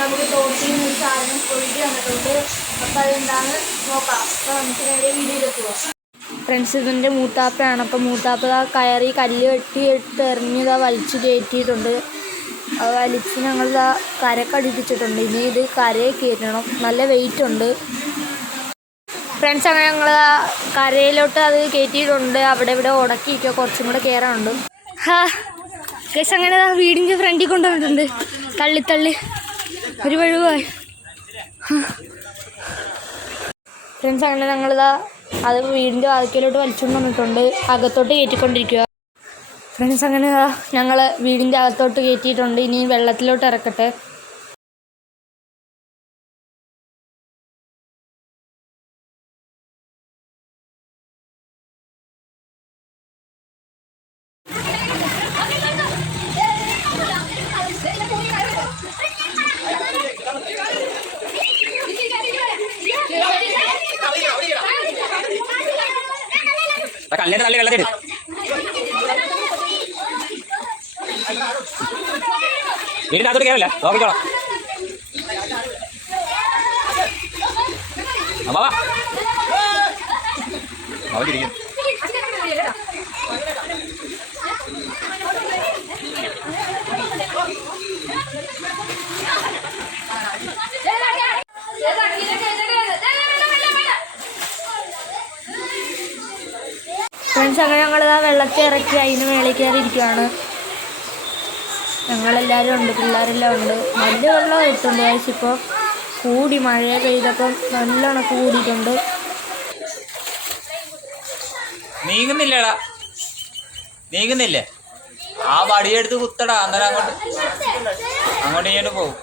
നമുക്ക് തോട്ടിൽ നിന്ന് സാധനം ഒഴുകി വന്നിട്ടുണ്ട്. അപ്പം അതെന്താണെന്ന് നോക്കാം. അപ്പോൾ നമുക്ക് നേരെ വീഡിയോയിലേക്ക് പോകാം. ഫ്രണ്ട്സ്, ഇതിൻ്റെ മൂത്താപ്പയാണ്. അപ്പം മൂത്താപ്പ കയറി കല്ല് കെട്ടി എറിഞ്ഞതാ വലിച്ചു കയറ്റിയിട്ടുണ്ട്. അത് വലിച്ച് ഞങ്ങളിതാ കരക്കടിപ്പിച്ചിട്ടുണ്ട്. ഇനി ഇത് കരയിൽ കയറ്റണം. നല്ല വെയിറ്റ് ഉണ്ട് ഫ്രണ്ട്സ്. അങ്ങനെ ഞങ്ങൾ കരയിലോട്ട് അത് കയറ്റിയിട്ടുണ്ട്. അവിടെ ഇവിടെ ഉടക്കിയിരിക്കുക, കുറച്ചും കൂടെ കയറാനുണ്ട്. ഗയ്സ്, അങ്ങനെ വീടിൻ്റെ ഫ്രണ്ടിൽ കൊണ്ടുവന്നിട്ടുണ്ട്. തള്ളി ഒരു വഴുവായി ഫ്രണ്ട്സ്. അങ്ങനെ ഞങ്ങളിതാ അത് വീടിൻ്റെ വാതിക്കലോട്ട് വലിച്ചുകൊണ്ട് വന്നിട്ടുണ്ട്. അകത്തോട്ട് കയറ്റിക്കൊണ്ടിരിക്കുക ഫ്രണ്ട്സ്. അങ്ങനെ ഞങ്ങൾ വീടിൻ്റെ അകത്തോട്ട് കയറ്റിയിട്ടുണ്ട്. ഇനി വെള്ളത്തിലോട്ട് ഇറക്കട്ടെ. കല്ലിന്റെ നല്ല വെള്ളത്തിൽ വീടിനകത്തോട്ട് കയറില്ല, നോക്കിക്കോളാം. അമ്മാവാ അവരിക്കും ഫ്രണ്ട്സ്. അങ്ങനെ ഞങ്ങളിതാ വെള്ളത്തിൽ ഇറക്കി അതിന് മേളിൽ കയറിയിരിക്കുകയാണ്. ഞങ്ങളെല്ലാവരും ഉണ്ട്, പിള്ളേരെല്ലാം ഉണ്ട്. നല്ല വെള്ളം എത്തുന്നുണ്ട് ഗയ്സ്. ഇപ്പോൾ കൂടി മഴ പെയ്തപ്പം നല്ലോണം കൂടിയിട്ടുണ്ട്. നീങ്ങുന്നില്ലേടാ, നീങ്ങുന്നില്ലേ? ആ വടിയെടുത്ത് കുത്തടാ, അന്നേരം അങ്ങോട്ട് ഇങ്ങോട്ട് പോകും.